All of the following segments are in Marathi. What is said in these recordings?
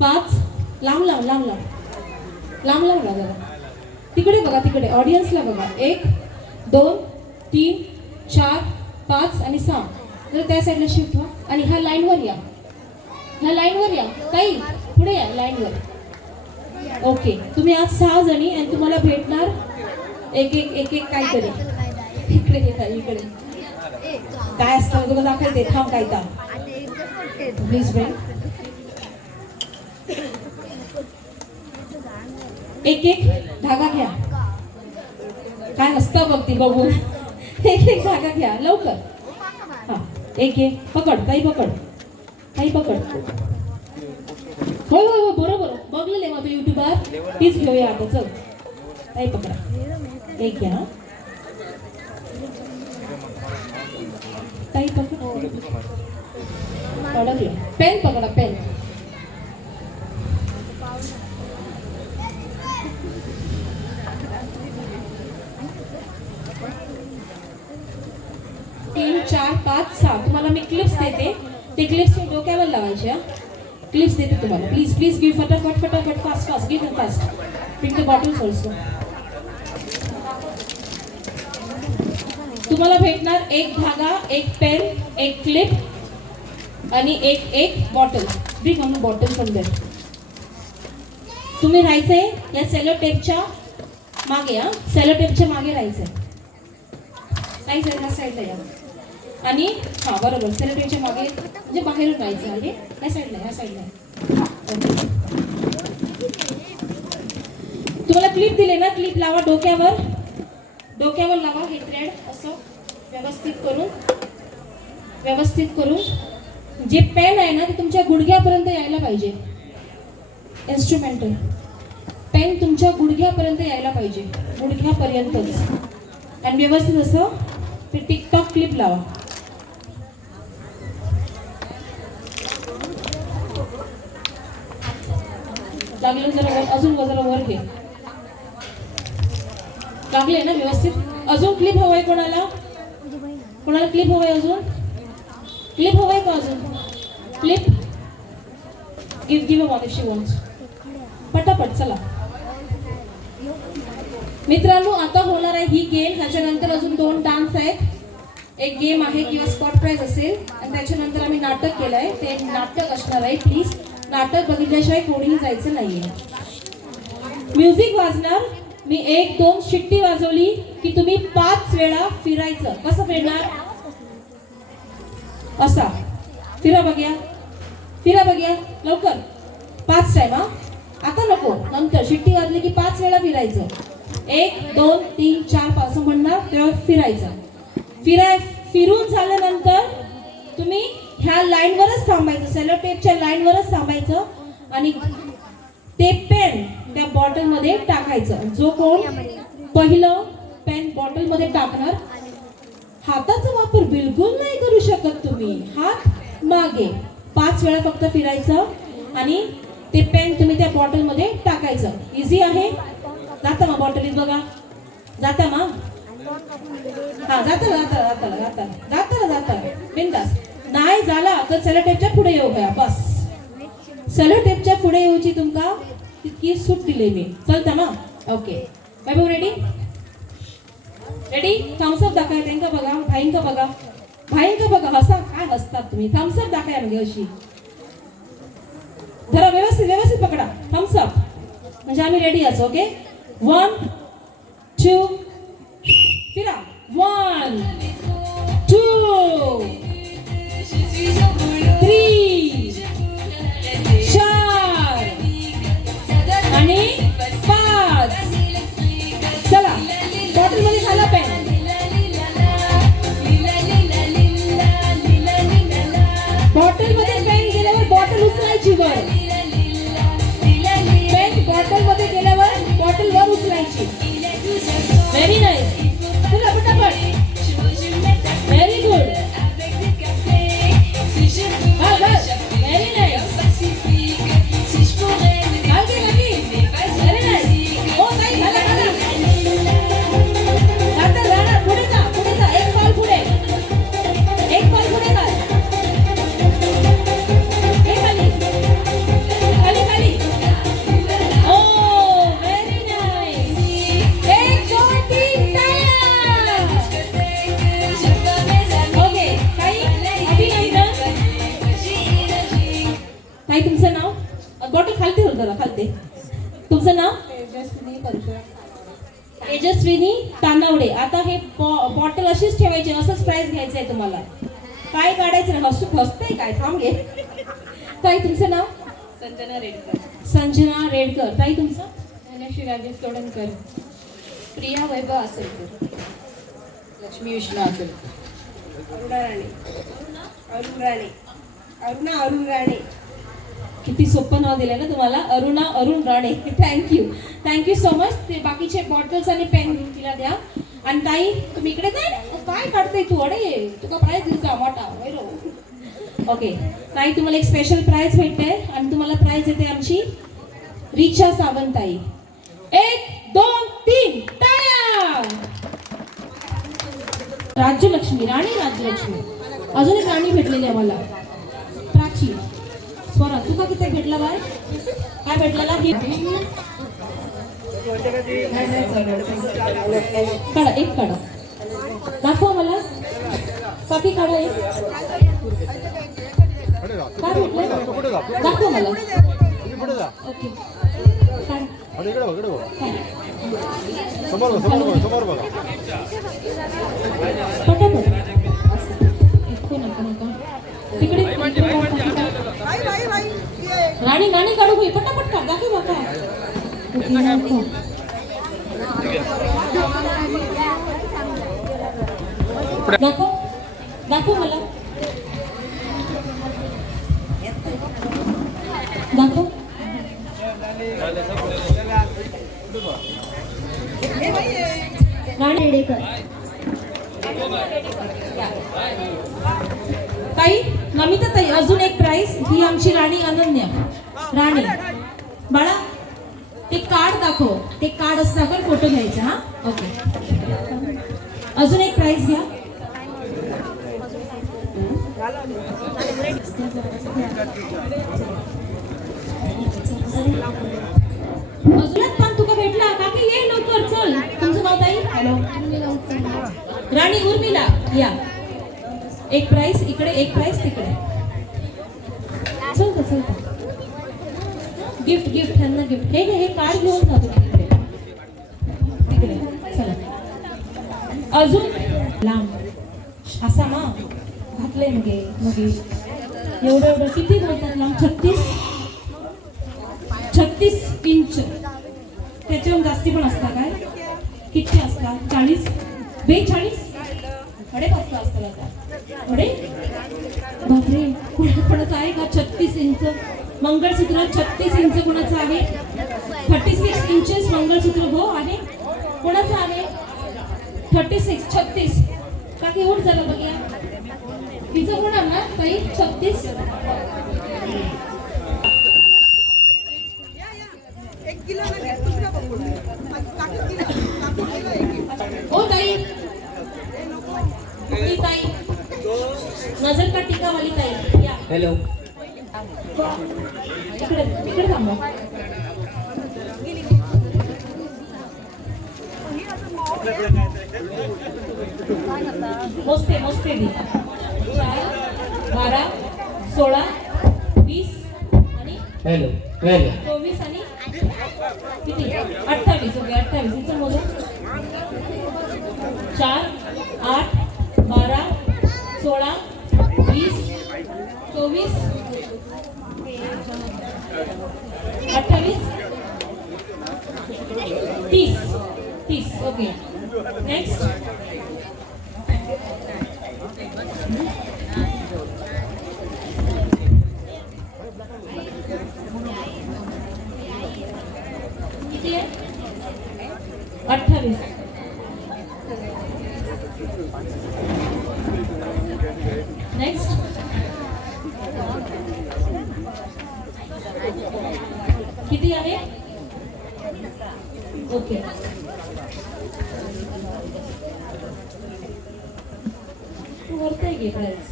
5 लांब लांब लांब लांब लांब लांब लांब जरा तिकडे बघा तिकडे ऑडियन्सला बघा 1 2 3 4 5 आणि 6 जर त्या साईडला शिफ्ट व्हा आणि ह्या लाईनवर या काही पुढे या लाईनवर ओके तुम्ही आज 6 जणी आणि तुम्हाला भेटणार एक काहीतरी इकडे घेता इकडे काय असतं तुला दाखवते थांब काय का प्लीज फ्रेंड एक धागा घ्या काय असतं बघ ती बघून एक धागा घ्या लवकर हा एक पकड काही पकड होय बरोबर बघलेले मग युट्यूबवर तीच घेऊया आता चल काही पकडा एक घ्या काही पकड पेन पकडा पेन तीन 4 5 6 तुम्हाला मी क्लिप्स देते ते क्लिप्स डोक्यावर लावायच्या क्लिप्स देते तुम्हाला प्लीज गिव फटाफट fast give fast bring the bottles also तुम्हाला भेटणार एक धागा एक पेन एक क्लिप आणि एक bottle bring on bottle from there तुम्ही राहायचंय या सेलो टेपच्या मागे सेलो मागे राहायचंय ह्या साईडला या आणि हा बरोबर सेलो टेपच्या मागे म्हणजे बाहेरून राहायचं आहे ह्या साईडला तुम्हाला क्लिप दिले ना क्लिप लावा डोक्यावर लावा हे थ्रेड असं व्यवस्थित करून जे पेन आहे ना ते तुमच्या गुडघ्यापर्यंत यायला पाहिजे इन्स्ट्रुमेंटल पेन तुमच्या गुडघ्यापर्यंत यायला पाहिजे गुडघ्यापर्यंतच आणि व्यवस्थित असं ते टिकटॉक क्लिप लावा लागलं जरा अजून जरा वर घे लागले ना व्यवस्थित अजून क्लिप हवंय कोणाला क्लिप हवंय अजून का अजून clip give a one if she wants पटापट चला मित्रांनो आता होणार आहे ही गेम त्याच्यानंतर अजून 2 डान्स आहेत एक गेम आहे किंवा स्पॉट प्राइज असेल आणि त्याच्यानंतर आम्ही नाटक केलंय ते नाटक असणार आहे प्लीज नाटक बघितल्याशिवाय कोणीही जायचं नाहीये म्युझिक वाजणार मी 1 2 शिट्टी वाजवली की तुम्ही 5 वेळा फिरायचं कसं फिरणार असा फिरा बघ्या लवकर 5 टाइम आता नको नंतर शिट्टी वाजली की 5 वेळा फिरायचं 1 2 3 4 5 असं म्हणणार तेव्हा फिरायचं फिरून झाल्यानंतर तुम्ही ह्या लाईनवरच थांबायचं सेलो टेपच्या लाईनवरच थांबायचं आणि ते पेन त्या बॉटल मध्ये टाकायचं जो कोण पहिलं पेन बॉटल मध्ये टाकणार हाताचा वापर बिलकुल नाही करू शकत तुम्ही हात मागे 5 वेळा फक्त फिरायचं आणि ते पेन तुम्ही त्या बॉटल मध्ये टाकायचं इझी आहे जाता मग बॉटलीत बघा जाता मग हा जाता बिनधास्त नाही झाला तर सेलो टेपच्या पुढे येऊ गया बस सेलो टेपच्या पुढे येऊची तुमका तितकी सूट दिली मी चलता मग ओके बाबू रेडी थम्स अप दाखवा त्यांका बघा भाईंका बघा हसा काय हसतात तुम्ही थम्स अप दाखवा म्हणजे अशी जरा व्यवस्थित पकडा थम्स अप म्हणजे आम्ही रेडी असो ओके 1 2 फिरा 1 2 3 4 आणि 5 चला बॉटल मध्ये घाला पेन बॉटल मध्ये पेन गेल्यावर बॉटल उचलायची वर पेन बॉटल मध्ये गेल्यावर बॉटल वर उचलायची ताई तुमचं नाव? बॉटल खालते होत जरा खालते. तुमचं नाव? तेजस्विनी तानवडे. आता हे बॉटल अशीच ठेवायची, असंच प्राइस घ्यायचं आहे तुम्हाला. काय काढायचं नाही, हसतंय काय, थांब घे. ताई तुमचं नाव? संजना रेडकर. संजना रेडकर. ताई तुमचं? धनश्री राजेश सोडणकर. प्रिया वैभव असेलकर. लक्ष्मी विष्णू असेलकर. अरुणा राणे. अरुण राणे. किती सोपं नाव दिलंय ना तुम्हाला, Arun Rane. Thank you so much. ते बाकीचे बॉटल्स आणि पेन तिला द्या. आणि ताई तुम्ही इकडे काय काढते तू? अडे तुका प्राइज दिवचा मोठा. ओके ताई, तुम्हाला एक स्पेशल प्राइज भेटते आणि तुम्हाला प्राइज येते आमची रिचा सावंत ताई. 1 2 3 टाळ्या. राज्यलक्ष्मी, राणी राज्यलक्ष्मी. अजून एक राणी भेटलेली आहे मला, प्राची. स्वरा तुका किती भेटला बाय? काय भेटलेला? काढा, एक काढा, दाखवा मला. काकी काढा एक. काय भेटलं दाखवा मला. ओके पटापट. तिकडे राणी गाणी काढू होई, पटापट काढ, दाखव बघा. दाखव मला. दाखव. राणी रेडेकर. ताई नमिता ताई, अजून एक प्राइस. ही आमची राणी अनन्या. राणी बाळा, ते कार्ड दाखव. ते कार्ड असं दाखव, फोटो घ्यायचा. हा ओके. अजून एक प्राइस घ्या. अजून पण तुका भेटला काकी, ये लवकर चल. तुमचं नाव ताई? हॅलो राणी उर्मिला. या एक प्राइस इकडे, एक प्राइस तिकडे. चलता गिफ्ट ह्यांना गिफ्ट. हे कार्ड घेऊन जातो तिकडे. चला अजून लांब असा ना घातले मग एवढं किती बोलतात लांब? 36 इंच. त्याच्याहून जास्ती पण असतात काय? किती असतात? 40 42 अडे वाजता असतात आता. अडे बापरे, कोणाचं आहे का 36 इंच मंगळसूत्र? 36 इंच कोणाचं आहे? 36 इंचेस मंगळसूत्र हो आहे. कोणाचं आहे? 36 काकी उठ झालं बघूया. तिचं कोण आहे ना ताई? 36. ओ ताई, ती ताई नजर का टीका वाली ताई या. हॅलो इकडे थांबा. मोजते दी 4 12 16 20 आणि हॅलो 24 आणि किती 28. ओके 28 इथं मोजा. 4 8 12 16 20 24 28 30. Okay next. किती आहे? 28. नेक्स्ट. किती आहे? ओके तू वरते घे प्राइस.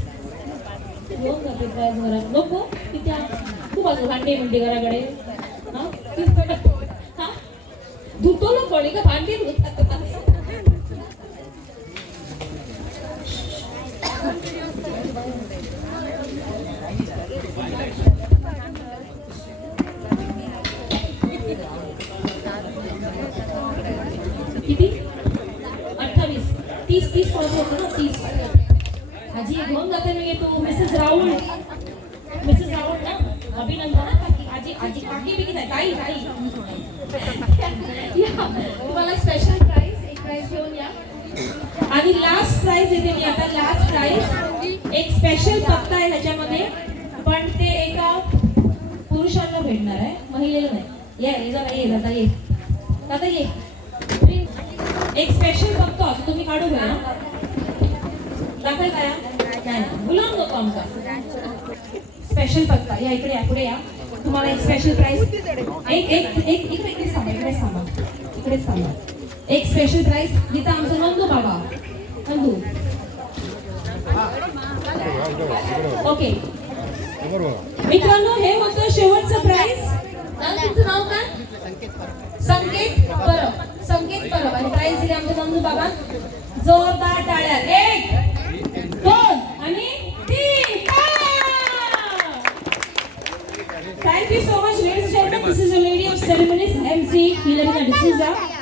घेऊन जाते प्राइस घरात नको. किती तू बाजू भांडी म्हणते घराकडे. हा धुतो ना कोणी का भांडी धुतात? अभिनंदन काकी आजी आजी काकी बिकी नाही ताई ताई या, तुम्हाला स्पेशल प्राइज एक प्राइज घेऊन या आणि लास्ट प्राइज येते मी आता लास्ट प्राइज एक स्पेशल पत्ता आहे ह्याच्यामध्ये पण ते एका पुरुषांना भेटणार आहे महिलेला नाही ये जरा ये दादा ये दादा ये एक स्पेशल पत्ता तुम्ही काढू घ्या दाखल करा नाही गुलाम नको आमचा स्पेशल पत्ता या इकडे या पुढे या तुम्हाला एक स्पेशल प्राइज एक एक एक इकडे थांबा एक स्पेशल प्राइज जिथं आमचं नंदू बाबा नंदू ओके मित्रांनो हे होतं शेवटचं प्राइज तुमचं नाव काय संकेत परब आणि प्राइज दिली आमच्या नंदू बाबा जोरदार टाळ्या 1 2 आणि 3 Thank you so much, ladies and gentlemen. This is the lady of ceremonies, MC Hilarina D'Souza.